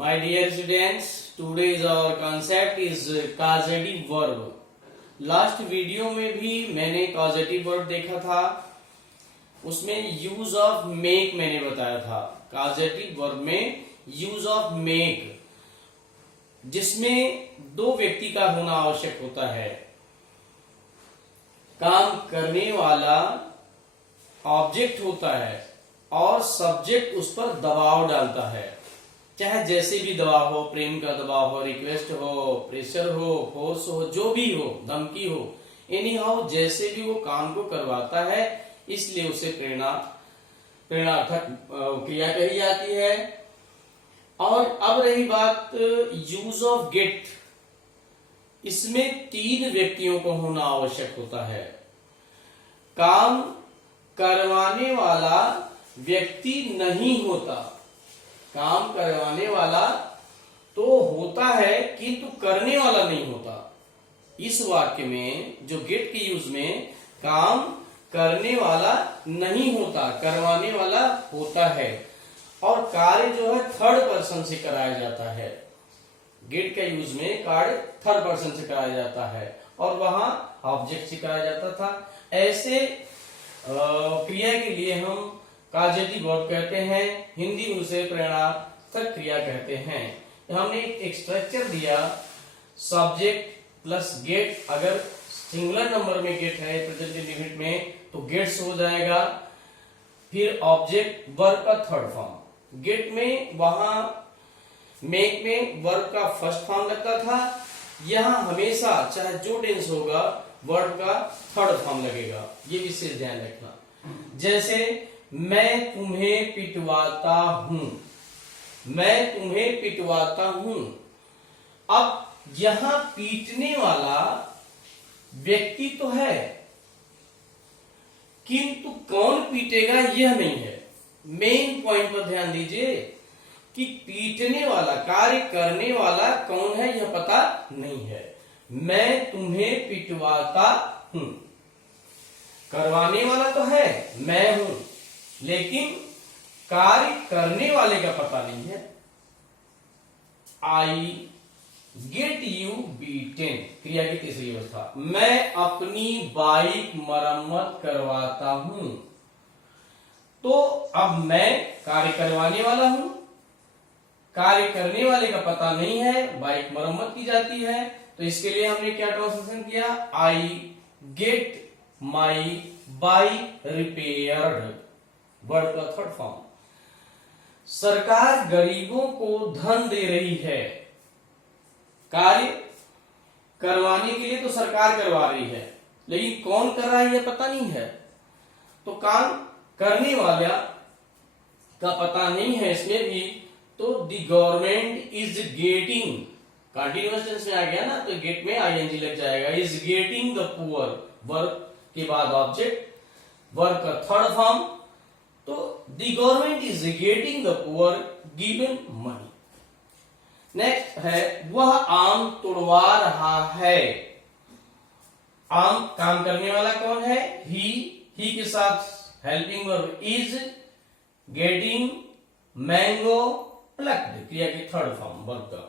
My dear students, today's our concept is causative verb. Last video में भी मैंने causative verb देखा था, उसमें यूज ऑफ मेक मैंने बताया था। causative verb में यूज ऑफ मेक, जिसमें दो व्यक्ति का होना आवश्यक होता है। काम करने वाला ऑब्जेक्ट होता है और सब्जेक्ट उस पर दबाव डालता है, चाहे जैसे भी दबाव हो, प्रेम का दबाव हो, रिक्वेस्ट हो, प्रेशर हो, फोर्स हो, जो भी हो, धमकी हो, एनी हाउ जैसे भी वो काम को करवाता है, इसलिए उसे प्रेरणार्थक क्रिया कही जाती है। और अब रही बात यूज ऑफ गेट, इसमें तीन व्यक्तियों को होना आवश्यक होता है। काम करवाने वाला व्यक्ति नहीं होता, काम करवाने वाला तो होता है किंतु करने वाला नहीं होता। इस वाक्य में जो गेट के यूज में काम करने वाला नहीं होता, करवाने वाला होता है, और कार्य जो है थर्ड पर्सन से कराया जाता है। गेट का यूज में कार्य थर्ड पर्सन से कराया जाता है और वहां ऑब्जेक्ट से कराया जाता था। ऐसे क्रिया के लिए हम कॉजेटिव वर्ब कहते हैं, हिंदी में उसे प्रेरणार्थक क्रिया कहते हैं। हमने एक स्ट्रक्चर दिया, सब्जेक्ट प्लस गेट। अगर सिंगुलर नंबर में गेट है प्रेजेंट इंडेफिनिट में तो गेट्स हो जाएगा, फिर ऑब्जेक्ट वर्ब का थर्ड फॉर्म। गेट में वहां मेक में वर्ब का फर्स्ट फॉर्म लगता था, यहां हमेशा चाहे जो टेंस होगा वर्ब का थर्ड फॉर्म लगेगा। ये विशेष ध्यान रखना। जैसे मैं तुम्हें पिटवाता हूं, मैं तुम्हें पिटवाता हूं। अब यहां पीटने वाला व्यक्ति तो है, किंतु कौन पीटेगा यह नहीं है। मेन पॉइंट पर ध्यान दीजिए कि पीटने वाला, कार्य करने वाला कौन है यह पता नहीं है। मैं तुम्हें पिटवाता हूं, करवाने वाला तो है, मैं हूं, लेकिन कार्य करने वाले का पता नहीं है। आई गेट यू बीटेन, क्रिया की तीसरी अवस्था। मैं अपनी बाइक मरम्मत करवाता हूं। तो अब मैं कार्य करवाने वाला हूं, कार्य करने वाले का पता नहीं है, बाइक मरम्मत की जाती है, तो इसके लिए हमने क्या ट्रांसलेशन किया, I get my bike repaired, word का थर्ड फॉर्म। सरकार गरीबों को धन दे रही है। कार्य करवाने के लिए तो सरकार करवा रही है, लेकिन कौन कर रहा है यह पता नहीं है, तो काम करने वाला का पता नहीं है इसमें भी। तो the government is getting, continuous tense में आ गया ना, तो गेट में आईएनजी लग जाएगा। Is getting the poor, verb के बाद ऑब्जेक्ट, वर्ब का थर्ड फॉर्म। तो the government is getting the poor given money. Next है वह आम तोड़वा रहा है। आम काम करने वाला कौन है, ही के साथ helping verb is, getting, mango, plucked, क्रिया की थर्ड फॉर्म वर्ब का।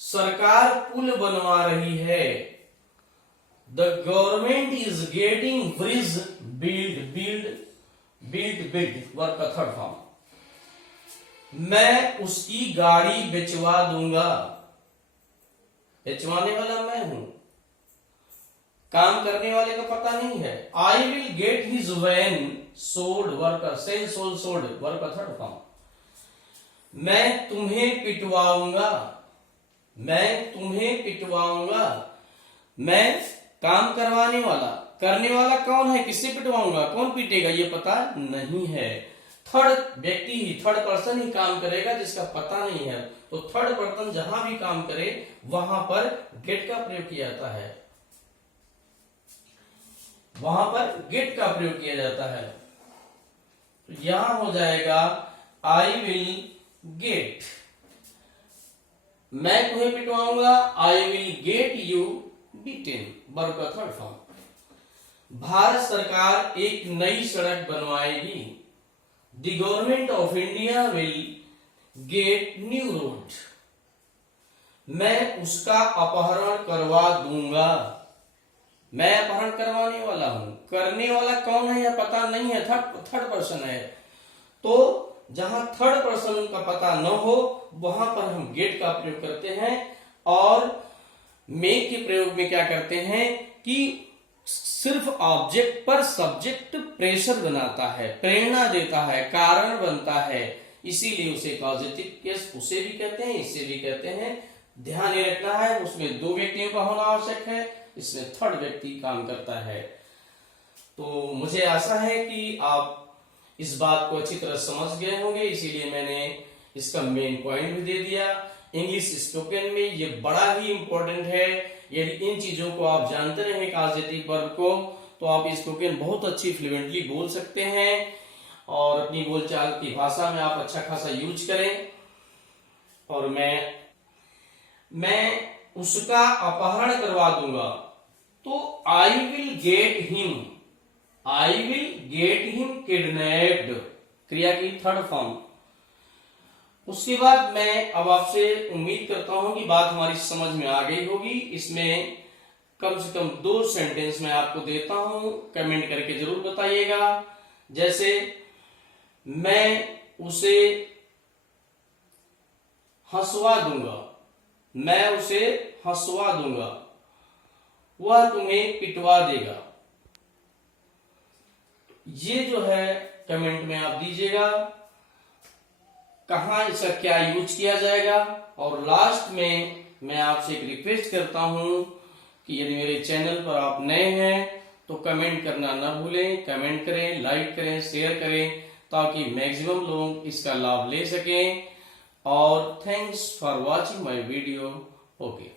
सरकार पुल बनवा रही है। The government is getting bridge build, verb का थर्ड फॉर्म। मैं उसकी गाड़ी बेचवा दूंगा। बेचवाने वाला मैं हूं, काम करने वाले का पता नहीं है। I will get his van sold, verb का सेल सोल्ड, वर्ब का थर्ड फॉर्म। मैं तुम्हें पिटवाऊंगा, मैं तुम्हें पिटवाऊंगा। मैं काम करवाने वाला, करने वाला कौन है, किससे पिटवाऊंगा, कौन पीटेगा ये पता नहीं है। थर्ड व्यक्ति ही, थर्ड पर्सन ही काम करेगा जिसका पता नहीं है। तो थर्ड पर्सन जहां भी काम करे वहां पर गेट का प्रयोग किया जाता है, वहां पर गेट का प्रयोग किया जाता है। तो यहां हो जाएगा आई विल गेट, मैं तुम्हें पिटवाऊंगा, I will get you beaten, verb का थर्ड फॉर्म। भारत सरकार एक नई सड़क बनवाएगी। The government of India will get new road. मैं उसका अपहरण करवा दूंगा। मैं अपहरण करवाने वाला हूं। करने वाला कौन है यह पता नहीं है, थर्ड पर्सन है। तो जहां थर्ड पर्सन का पता न हो वहां पर हम गेट का प्रयोग करते हैं। और मेक के प्रयोग में क्या करते हैं कि सिर्फ ऑब्जेक्ट पर सब्जेक्ट प्रेशर बनाता है, प्रेरणा देता है, कारण बनता है, इसीलिए उसे कॉजेटिव केस उसे भी कहते हैं, इसे भी कहते हैं। ध्यान ये रखना है उसमें दो व्यक्तियों का होना आवश्यक है, इसमें थर्ड व्यक्ति काम करता है। तो मुझे आशा है कि आप इस बात को अच्छी तरह समझ गए होंगे, इसीलिए मैंने इसका मेन पॉइंट भी दे दिया। इंग्लिश स्पोकन में ये बड़ा ही इंपॉर्टेंट है। यदि इन चीजों को आप जानते रहे कॉजेटिव वर्ब को, तो आप स्पोकन बहुत अच्छी फ्लुएंटली बोल सकते हैं और अपनी बोलचाल की भाषा में आप अच्छा खासा यूज करें। और मैं उसका अपहरण करवा दूंगा, तो आई will get him, I will get him kidnapped, क्रिया की थर्ड फॉर्म। उसके बाद मैं अब आपसे उम्मीद करता हूं कि बात हमारी समझ में आ गई होगी। इसमें कम से कम 2 सेंटेंस मैं आपको देता हूं, कमेंट करके जरूर बताइएगा। जैसे मैं उसे हंसवा दूंगा, मैं उसे हंसवा दूंगा, वह तुम्हें पिटवा देगा। ये जो है कमेंट में आप दीजिएगा कहां इसका क्या यूज किया जाएगा। और लास्ट में मैं आपसे एक रिक्वेस्ट करता हूं कि यदि मेरे चैनल पर आप नए हैं तो कमेंट करना ना भूलें, कमेंट करें, लाइक करें, शेयर करें, ताकि मैक्सिमम लोग इसका लाभ ले सकें। और thanks for watching my video. Okay.